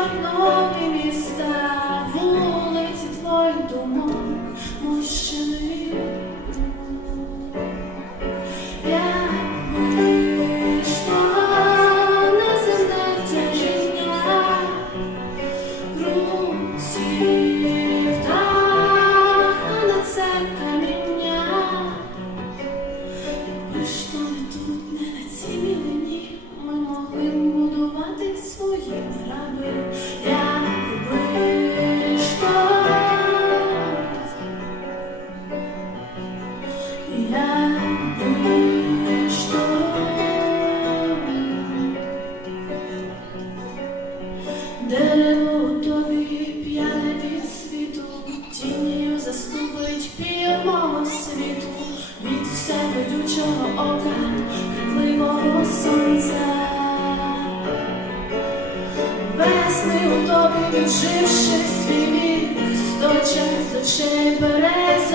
скоро нові міста, вулиці твоїх думок, мужчини. Я Дерево тобі п'яне від світу, тінню заступить п'ємого світу, від все ведючого ока, крикливого сонця. Весни у тобі, відживши свій вік, сточе з очей сік.